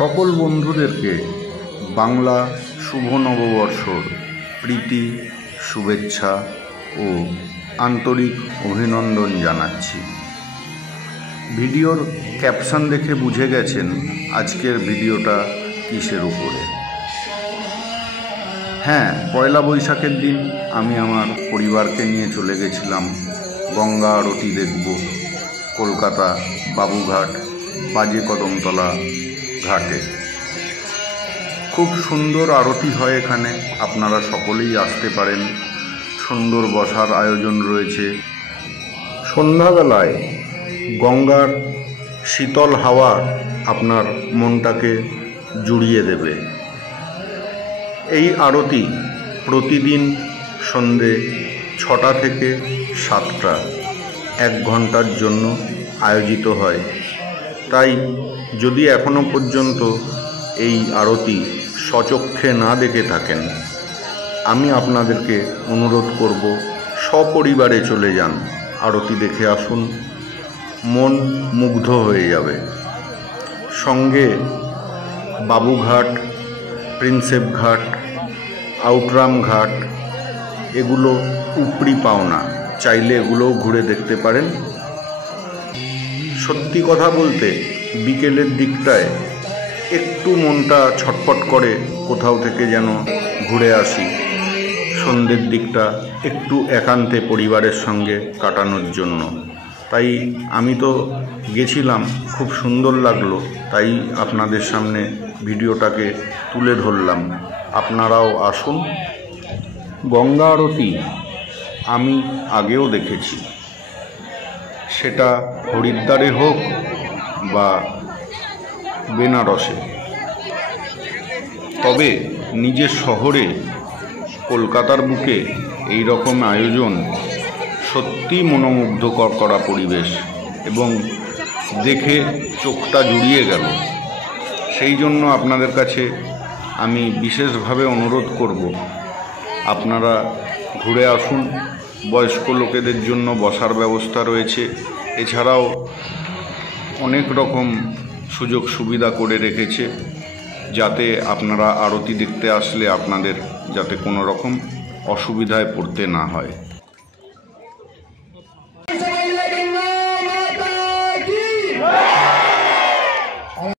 সকল বন্ধুদেরকে বাংলা শুভ নববর্ষর প্রীতি, শুভেচ্ছা ও আন্তরিক অভিনন্দন জানাচ্ছি। ভিডিওর ক্যাপশন দেখে বুঝে গেছেন আজকের ভিডিওটা কিসের উপরে। হ্যাঁ, পয়লা বৈশাখের দিন আমি আমার পরিবারকে নিয়ে চলে গেছিলাম গঙ্গা আরতি দেখব কলকাতা বাবুঘাট বাজে কদমতলা ঘাটে। খুব সুন্দর আরতি হয় এখানে, আপনারা সকলেই আসতে পারেন। সুন্দর বসার আয়োজন রয়েছে। সন্ধ্যাবেলায় গঙ্গার শীতল হাওয়া আপনার মনটাকে জুড়িয়ে দেবে। এই আরতি প্রতিদিন সন্ধে 6টা থেকে 7টা 1 ঘন্টার জন্য আয়োজিত হয়। তাই যদি এখনো পর্যন্ত এই আরতি স্বচক্ষে না দেখে থাকেন, আমি আপনাদেরকে অনুরোধ করব সপরিবারে চলে যান, আরতি দেখে আসুন, মন মুগ্ধ হয়ে যাবে। সঙ্গে বাবুঘাট, প্রিন্সেপ ঘাট, আউটরাম ঘাট এগুলো উপরি পাওনা, চাইলে এগুলোও ঘুরে দেখতে পারেন। সত্যি কথা বলতে বিকেলের দিকটায় একটু মনটা ছটফট করে কোথাও থেকে যেন ঘুরে আসি, সন্ধ্যের দিকটা একটু একান্তে পরিবারের সঙ্গে কাটানোর জন্য। তাই আমি তো গেছিলাম, খুব সুন্দর লাগলো, তাই আপনাদের সামনে ভিডিওটাকে তুলে ধরলাম। আপনারাও আসুন। গঙ্গা আরতি আমি আগেও দেখেছি, সেটা হরিদ্বারে হোক বা বেনারসে। তবে নিজের শহরে কলকাতার বুকে এই রকম আয়োজন সত্যি মনোমুগ্ধকর করা পরিবেশ, এবং দেখে চোখটা জুড়িয়ে গেল। সেই জন্য আপনাদের কাছে আমি বিশেষভাবে অনুরোধ করব, আপনারা ঘুরে আসুন। বয়স্ক লোকেদের জন্য বসার ব্যবস্থা রয়েছে, এছাড়াও অনেক রকম সুযোগ সুবিধা করে রেখেছে, যাতে আপনারা আরতি দেখতে আসলে আপনাদের যাতে কোনো রকম অসুবিধায় পড়তে না হয়।